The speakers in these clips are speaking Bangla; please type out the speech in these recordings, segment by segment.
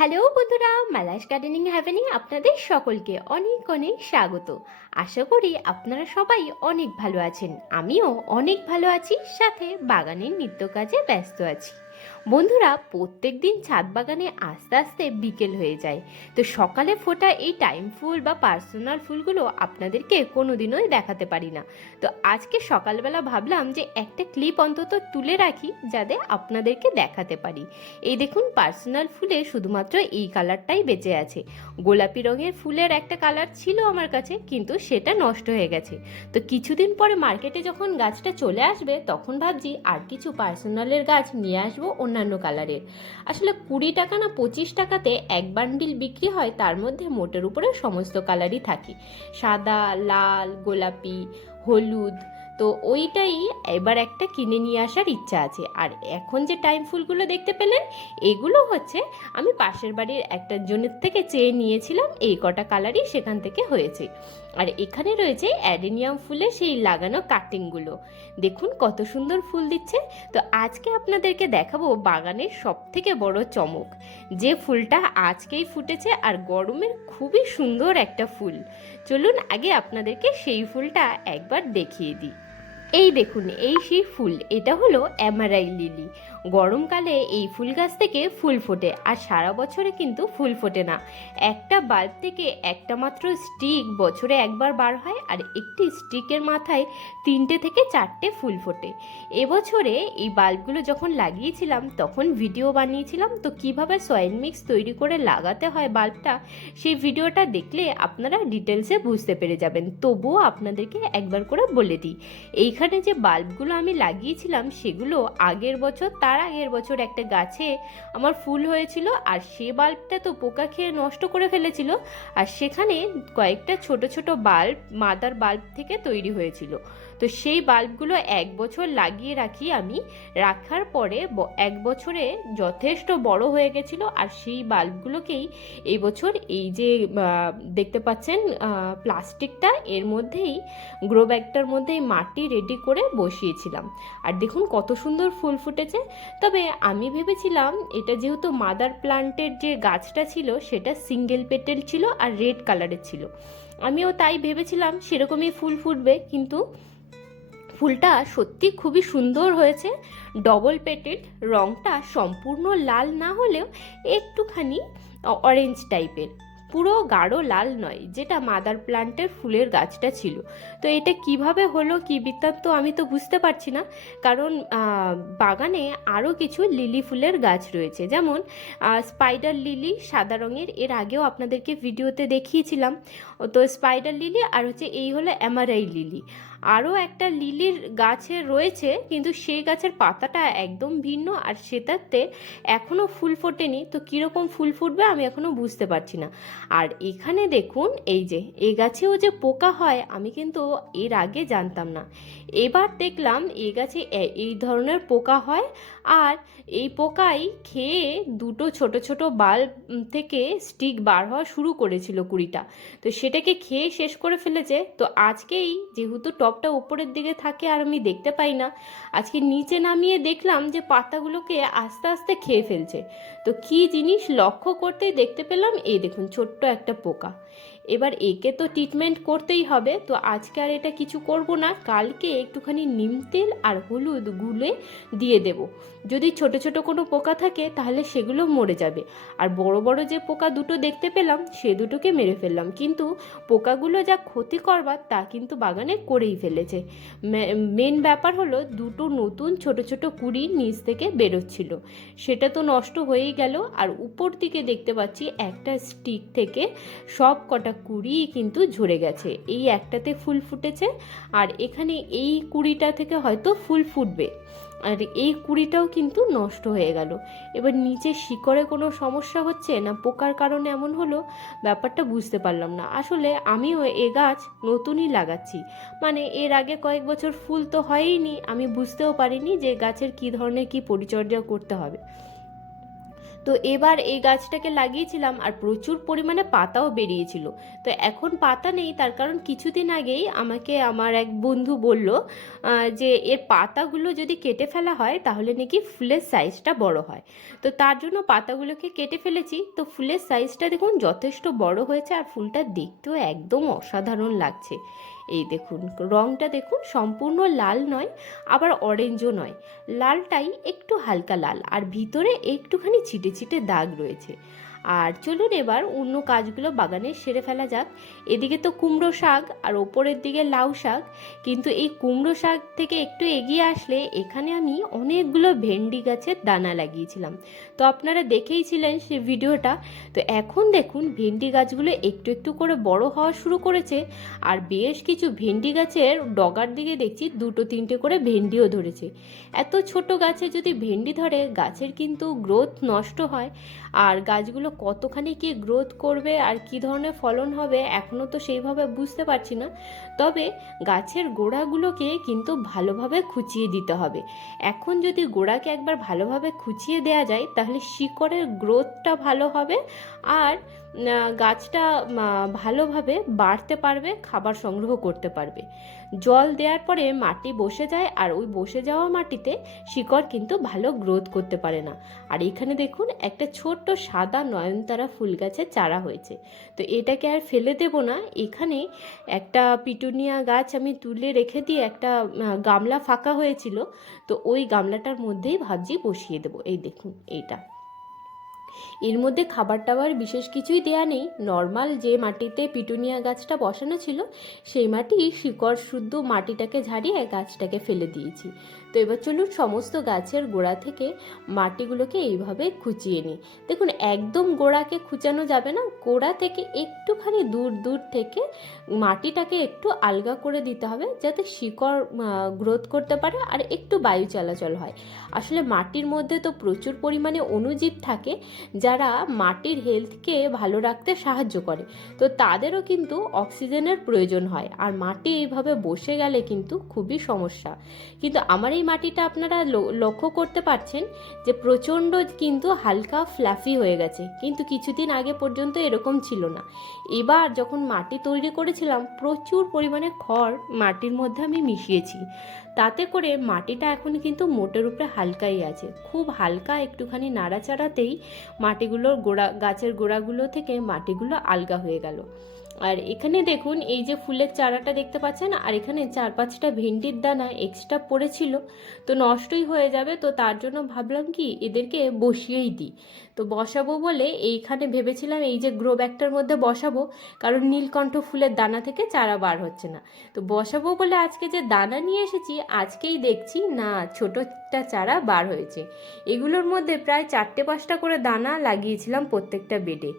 হ্যালো বন্ধুরা মালাস গার্ডেনিং হ্যাভেনিং আপনাদের সকলকে অনেক অনেক স্বাগত। আশা করি আপনারা সবাই অনেক ভালো আছেন। আমিও অনেক ভালো আছি, সাথে বাগানের নিত্য কাজে ব্যস্ত আছি। বন্ধুরা প্রত্যেক দিন ছাদ বাগানে আস্তে আস্তে বিকেল হয়ে যায়। তো সকালে ফোটা এই টাইম ফুল বা পার্সোনাল ফুলগুলো আপনাদেরকে কোনোদিনই দেখাতে পারি না। তো আজকে সকালবেলা ভাবলাম যে একটা ক্লিপ অন্তত তুলে রাখি যাতে আপনাদেরকে দেখাতে পারি। এই দেখুন, পার্সোনাল ফুলে শুধুমাত্র এই কালারটাই বেঁচে আছে। গোলাপি রঙের ফুলের একটা কালার ছিল আমার কাছে, কিন্তু সেটা নষ্ট হয়ে গেছে। তো কিছুদিন পরে মার্কেটে যখন গাছটা চলে আসবে, তখন ভাবছি আর কিছু পার্সোনালের গাছ নিয়ে আসব অন্যান্য কালারের। আসলে কুড়ি টাকা না পঁচিশ টাকাতে এক বান্ডিল বিক্রি হয়, তার মধ্যে মোটের উপরে সমস্ত কালারই থাকে। সাদা, লাল, গোলাপি, হলুদ তো ওইটাই এবার একটা কিনে নিয়ে আসার ইচ্ছা আছে। আর এখন যে টাইম ফুলগুলো দেখতে পেলেন, এগুলো হচ্ছে আমি পাশের বাড়ির একটা জনের থেকে চেয়ে নিয়েছিলাম, এই কটা কালারই সেখান থেকে হয়েছে। আর এখানে রয়েছে অ্যাডেনিয়াম ফুলের সেই লাগানো কাটিংগুলো দেখুন কত সুন্দর ফুল দিচ্ছে। তো আজকে আপনাদেরকে দেখাবো বাগানের সব থেকে বড় চমক। যে ফুলটা আজকেই ফুটেছে আর গরমের খুবই সুন্দর একটা ফুল। চলুন আগে আপনাদেরকে সেই ফুলটা একবার দেখিয়ে দিই। এই দেখুন এই সেই ফুল এটা হলো অ্যামারাই লিলি। গরমকালে এই ফুল গাছ থেকে ফুল ফোটে আর সারা বছরে কিন্তু ফুল ফোটে না। একটা বাল্ব থেকে একটা মাত্র স্টিক বছরে একবার বার হয় আর একটি স্টিকের মাথায় তিনটে থেকে চারটে ফুল ফোটে। এবছরে এই বাল্বগুলো যখন লাগিয়েছিলাম, তখন ভিডিও বানিয়েছিলাম। তো কীভাবে সয়েল মিক্স তৈরি করে লাগাতে হয় বাল্বটা, সেই ভিডিওটা দেখলে আপনারা ডিটেলসে বুঝতে পেরে যাবেন। তবুও আপনাদেরকে একবার করে বলে দিই, এইখানে যে বাল্বগুলো আমি লাগিয়েছিলাম, সেগুলো আগের বছর তার আগের বছর একটা গাছে আমার ফুল হয়েছিল আর সে বাল্বটা তো পোকা খেয়ে নষ্ট করে ফেলেছিল। আর সেখানে কয়েকটা ছোট ছোট বাল্ব, মাদার বাল্ব থেকে তৈরি হয়েছিল। তো সেই বাল্বগুলো এক বছর লাগিয়ে রাখি আমি। রাখার পরে এক বছরে যথেষ্ট বড় হয়ে গেছিল আর সেই বাল্বগুলোকেই এই বছর এই যে দেখতে পাচ্ছেন প্লাস্টিকটা এর মধ্যেই, গ্রো ব্যাগটার মধ্যেই মাটি রেডি করে বসিয়েছিলাম। আর দেখুন কত সুন্দর ফুল ফুটেছে। তবে আমি ভেবেছিলাম এটা যেহেতু মাদার প্লান্টের যে গাছটা ছিল, সেটা সিঙ্গেল পেটেল ছিল আর রেড কালারের ছিল। আমিও তাই ভেবেছিলাম সেরকমই ফুল ফুটবে, কিন্তু ফুলটা সত্যি খুবই সুন্দর হয়েছে। ডবল পেটেড রংটা সম্পূর্ণ লাল না হলেও একটুখানি অরেঞ্জ টাইপের পুরো গাঢ় লাল নয়, যেটা মাদার প্লান্টের ফুলের গাছটা ছিল। তো এটা কীভাবে হলো কি বৃত্তান্ত আমি তো বুঝতে পারছি না। কারণ বাগানে আরও কিছু লিলি ফুলের গাছ রয়েছে। যেমন স্পাইডার লিলি সাদা রঙের, এর আগেও আপনাদেরকে ভিডিওতে দেখিয়েছিলাম। তো স্পাইডার লিলি আর হচ্ছে এই হলো অ্যামারাই লিলি আরও একটা লিলির গাছে রয়েছে, কিন্তু সেই গাছের পাতাটা একদম ভিন্ন আর সেটাতে এখনও ফুল ফোটেনি। তো কীরকম ফুল ফুটবে আমি এখনও বুঝতে পারছি না। আর এখানে দেখুন, এই যে, এই গাছেও যে পোকা হয়, আমি কিন্তু এর আগে জানতাম না। এবার দেখলাম এ গাছে এই ধরনের পোকা হয় আর এই পোকাই খেয়ে দুটো ছোট ছোট বাল্ব থেকে স্টিক বার হওয়া শুরু করেছিল কুড়িটা। তো সেটাকে খেয়ে শেষ করে ফেলেছে। তো আজকেই যেহেতু টপটা উপরের দিকে থাকে আর আমি দেখতে পাই না। আজকে নিচে নামিয়ে দেখলাম যে পাতাগুলোকে আস্তে আস্তে খেয়ে ফেলছে। তো কি জিনিস লক্ষ্য করতে দেখতে পেলাম, এই দেখুন, ছোট্ট একটা পোকা। এবার একে তো ট্রিটমেন্ট করতেই হবে, তো আজকে আর এটা কিছু করব না, কালকে একটুখানি নিম তেল আর হলুদ গুলে দিয়ে দেব। যদি ছোট ছোট কোনো পোকা থাকে, তাহলে সেগুলো মরে যাবে। আর বড় বড় যে পোকা দুটো দেখতে পেলাম, সে দুটোকে মেরে ফেললাম। কিন্তু পোকাগুলো যা ক্ষতি করবার তা কিন্তু বাগানে করেই ফেলেছে। মেন ব্যাপার হলো দুটো নতুন ছোট ছোট কুড়ি নিচ থেকে বেরোচ্ছিল। সেটা তো নষ্ট হয়েই গেল। আর উপর দিকে দেখতে পাচ্ছি একটা স্টিক থেকে সব কটা কুড়ি কিন্তু ঝরে গেছে। এই একটাতে ফুল ফুটেছে আর এখানে এই কুড়িটা থেকে হয়তো ফুল ফুটবে। আর এই কুড়িটাও কিন্তু নষ্ট হয়ে গেল। এবার নিচে শিকড়ে কোনো সমস্যা হচ্ছে না পোকার কারণে এমন হলো? ব্যাপারটা বুঝতে পারলাম না। আসলে আমিও এ গাছ নতুনই লাগাচ্ছি। মানে এর আগে কয়েক বছর ফুল তো হয়ইনি, আমি বুঝতেও পারিনি যে গাছের কী ধরনের কী পরিচর্যা করতে হবে। তো এবার এই গাছটাকে লাগিয়েছিলাম আর প্রচুর পরিমাণে পাতাও বেরিয়েছিল। তো এখন পাতা নেই, তার কারণ কিছুদিন আগেই আমাকে আমার এক বন্ধু বলল যে এর পাতাগুলো যদি কেটে ফেলা হয় তাহলে নাকি ফুলের সাইজটা বড় হয়। তো তার জন্য পাতাগুলোকে কেটে ফেলেছি। তো ফুলের সাইজটা দেখুন যথেষ্ট বড় হয়েছে আর ফুলটা দেখতেও একদম অসাধারণ লাগছে। এই দেখুন, রংটা দেখুন সম্পূর্ণ লাল নয়, আবার অরেঞ্জও নয়। লালটাই একটু হালকা লাল, আর ভিতরে একটুখানি ছিটে ছিটে দাগ রয়েছে। আর চলুন এবার অন্য কাজগুলো বাগানে সেরে ফেলা যাক। এদিকে তো কুমড়ো শাক আর ওপরের দিকে লাউ শাক। কিন্তু এই কুমড়ো শাক থেকে একটু এগিয়ে আসলে এখানে আমি অনেকগুলো ভেন্ডি গাছের দানা লাগিয়েছিলাম। তো আপনারা দেখেইছিলেন সে ভিডিওটা। তো এখন দেখুন, ভেন্ডি গাছগুলো একটু একটু করে বড় হওয়া শুরু করেছে। আর বেশ কিছু ভেন্ডি গাছের ডগার দিকে দেখছি দুটো তিনটে করে ভেন্ডিও ধরেছে। এত ছোট গাছে যদি ভেন্ডি ধরে, গাছের কিন্তু গ্রোথ নষ্ট হয়। আর গাছগুলো কতখানি কি গ্রোথ করবে আর কি ধরনের ফলন হবে এখনও তো সেইভাবে বুঝতে পারছি না। তবে গাছের গোড়াগুলোকে কিন্তু ভালোভাবে খুঁচিয়ে দিতে হবে। এখন যদি গোড়াকে একবার ভালোভাবে খুঁচিয়ে দেওয়া যায়, তাহলে শিকড়ের গ্রোথটা ভালো হবে আর গাছটা ভালোভাবে বাড়তে পারবে, খাবার সংগ্রহ করতে পারবে। জল দেওয়ার পরে মাটি বসে যায় আর ওই বসে যাওয়া মাটিতে শিকড় কিন্তু ভালো গ্রোথ করতে পারে না। আর এখানে দেখুন, একটা ছোট্ট সাদা নয়নতারা ফুল গাছের চারা হয়েছে। তো এটাকে আর ফেলে দেব না। এখানে একটা পিটুনিয়া গাছ আমি তুলে রেখে দিয়ে একটা গামলা ফাঁকা হয়েছিল। তো ওই গামলাটার মধ্যেই ভাবছি বসিয়ে দেবো। এই দেখুন, এইটা। এর মধ্যে খাবার টাবার বিশেষ কিছুই দেয়া নেই। নর্মাল যে মাটিতে পিটুনিয়া গাছটা বসানো ছিল, সেই মাটি শিকড় শুদ্ধ মাটিটাকে ঝাড়িয়ে গাছটাকে ফেলে দিয়েছি। তো এবার চলুন সমস্ত গাছের গোড়া থেকে মাটিগুলোকে এইভাবে খুঁচিয়ে নিই। দেখুন, একদম গোড়াকে খুঁচানো যাবে না, গোড়া থেকে একটুখানি দূর দূর থেকে মাটিটাকে একটু আলগা করে দিতে হবে যাতে শিকড় গ্রোথ করতে পারে আর একটু বায়ু চলাচল হয়। আসলে মাটির মধ্যে তো প্রচুর পরিমাণে অণুজীব থাকে যারা মাটির হেলথকে ভালো রাখতে সাহায্য করে। তো তাদেরও কিন্তু অক্সিজেনের প্রয়োজন হয়। আর মাটি এইভাবে বসে গেলে কিন্তু খুবই সমস্যা। কিন্তু আমার এই মাটিটা আপনারা লক্ষ্য করতে পারছেন যে প্রচণ্ড কিন্তু হালকা ফ্লাফি হয়ে গেছে। কিন্তু কিছুদিন আগে পর্যন্ত এরকম ছিল না। এবার যখন মাটি তৈরি করেছিলাম, প্রচুর পরিমাণে খড় মাটির মধ্যে আমি মিশিয়েছি। তাতে করে মাটিটা এখন কিন্তু মোটের উপরে হালকাই আছে। খুব হালকা একটুখানি নাড়াচাড়াতেই মাটিগুলোর গোড়া, গাছের গোড়াগুলো থেকে মাটিগুলো আলগা হয়ে গেল। আর এখানে দেখুন, এই যে ফুলের চারাটা দেখতে পাচ্ছেন, আর এখানে চার পাঁচটা ভেন্ডির দানা এক্সট্রা পড়েছিল। তো নষ্টই হয়ে যাবে, তো তার জন্য ভাবলাম কি, এদেরকে বসিয়েই দিই। তো বসাবো বলে এইখানে ভেবেছিলাম এই যে গ্রো ব্যাগটার মধ্যে বসাবো, কারণ নীলকণ্ঠ ফুলের দানা থেকে চারা বার হচ্ছে না। তো বসাবো বলে আজকে যে দানা নিয়ে এসেছি, আজকেই দেখছি, না, ছোটোটা চারা বার হয়েছে। এগুলোর মধ্যে প্রায় চারটে পাঁচটা করে দানা লাগিয়েছিলাম প্রত্যেকটা বেডে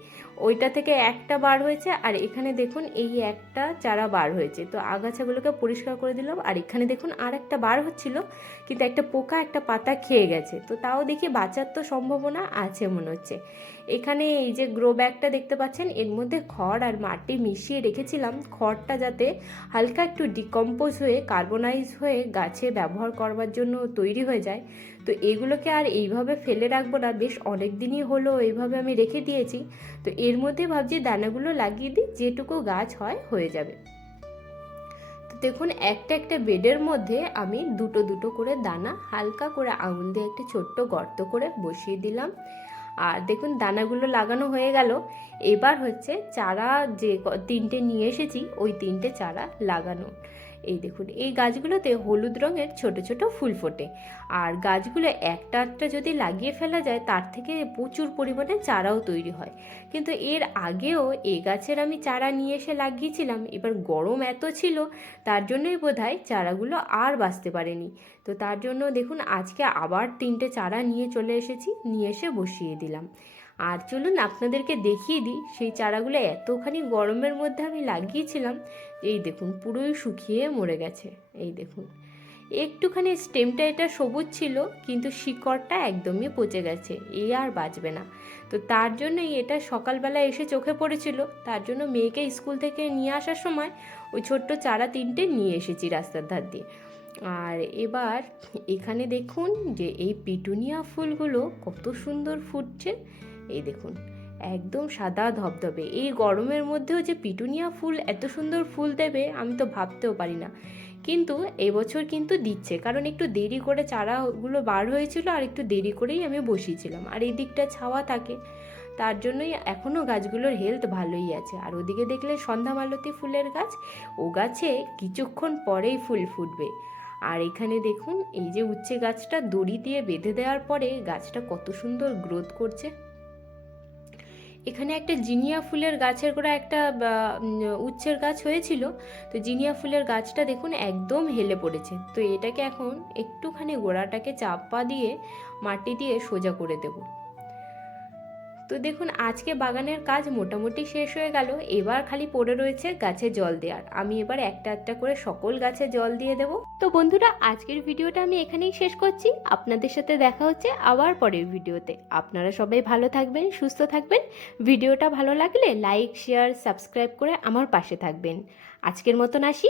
ওইটা থেকে একটা বার হয়েছে, আর এখানে দেখুন এই একটা চারা বার হয়েছে। তো আগাছাগুলোকে পরিষ্কার করে দিলাম, আর এখানে দেখুন আর একটা বার হচ্ছিল, কিন্তু একটা পোকা, একটা পাতা খেয়ে গেছে। তো তাও দেখি বাঁচার তো সম্ভাবনা আছে মনে হচ্ছে। এখানে এই যে গ্রো ব্যাগটা দেখতে পাচ্ছেন, এর মধ্যে খড় আর মাটি মিশিয়ে রেখেছিলাম। খড়টা যাতে হালকা একটু ডিকম্পোজ হয়ে কার্বনাইজ হয়ে গাছে ব্যবহার করবার জন্য তৈরি হয়ে যায়। তো এগুলোকে আর এইভাবে ফেলে রাখব না। বেশ অনেক দিনই হলো, এইভাবে আমি রেখে দিয়েছি। তো এর মধ্যে ভাবছি দানাগুলো লাগিয়ে দিই, যেটুকু গাছ হয়, হয়ে যাবে। তো দেখুন, একটা একটা বেডের মধ্যে আমি দুটো দুটো করে দানা, হালকা করে আঙুল দিয়ে একটা ছোট্ট গর্ত করে বসিয়ে দিলাম। আর দেখুন, দানাগুলো লাগানো হয়ে গেল। এবার হচ্ছে চারা যে তিনটে নিয়ে এসেছি, ওই তিনটে চারা লাগানো। এই দেখুন, এই গাছগুলোতে হলুদ রঙের ছোট ছোট ফুল ফোটে। আর গাছগুলো একটা একটা যদি লাগিয়ে ফেলা যায়, তার থেকে প্রচুর পরিমাণে চারাও তৈরি হয়। কিন্তু এর আগেও এই গাছের আমি চারা নিয়ে এসে লাগিয়েছিলাম, এবার গরম এত ছিল, তার জন্যই বোধহয় চারাগুলো আর বাঁচতে পারেনি। তো তার জন্য দেখুন, আজকে আবার তিনটে চারা নিয়ে চলে এসেছি, নিয়ে এসে বসিয়ে দিলাম। আর চলুন আপনাদেরকে দেখিয়ে দিই, সেই চারাগুলো এতখানি গরমের মধ্যে আমি লাগিয়েছিলাম এই দেখুন, পুরোই শুকিয়ে মরে গেছে। এই দেখুন, একটুখানি স্টেমটা এটা সবুজ ছিল, কিন্তু শিকড়টা একদমই পচে গেছে এই আর বাঁচবে না। তো তার জন্যই এটা সকালবেলা এসে চোখে পড়েছিল, তার জন্য মেয়েকে স্কুল থেকে নিয়ে আসার সময় ওই ছোট্ট চারা তিনটে নিয়ে এসেছি রাস্তার ধার দিয়ে। আর এবার এখানে দেখুন যে এই পিটুনিয়া ফুলগুলো কত সুন্দর ফুটছে এই দেখুন, একদম সাদা ধবধবে। এই গরমের মধ্যেও যে পিটুনিয়া ফুল এত সুন্দর ফুল দেবে, আমি তো ভাবতেও পারি না। কিন্তু এবছর কিন্তু দিচ্ছে, কারণ একটু দেরি করে চারাগুলো বার হয়েছিল আর একটু দেরি করেই আমি বসিয়েছিলাম। আর এই দিকটা ছাওয়া থাকে, তার জন্যই এখনও গাছগুলোর হেলথ ভালোই আছে। আর ওদিকে দেখলে সন্ধ্যা মালতী ফুলের গাছ, ও গাছে কিছুক্ষণ পরেই ফুল ফুটবে। আর এখানে দেখুন, এই যে উচ্ছে গাছটা দড়ি দিয়ে বেঁধে দেওয়ার পরে গাছটা কত সুন্দর গ্রোথ করছে। এখানে একটা জিনিয়া ফুলের গাছের গোড়া একটা উচ্ছের গাছ হয়েছিল। তো জিনিয়া ফুলের গাছটা দেখুন একদম হেলে পড়েছে। তো এটাকে এখন একটুখানি গোড়াটাকে চাপা দিয়ে মাটি দিয়ে সোজা করে দেব। তো দেখুন, আজকে বাগানের কাজ মোটামুটি শেষ হয়ে গেল। এবার খালি পড়ে রয়েছে গাছে জল দেওয়ার। আমি এবার একটা একটা করে সকল গাছে জল দিয়ে দেব। তো বন্ধুরা, আজকের ভিডিওটা আমি এখানেই শেষ করছি। আপনাদের সাথে দেখা হচ্ছে আবার পরের ভিডিওতে। আপনারা সবাই ভালো থাকবেন, সুস্থ থাকবেন। ভিডিওটা ভালো লাগলে লাইক, শেয়ার, সাবস্ক্রাইব করে আমার পাশে থাকবেন। আজকের মতন আসি।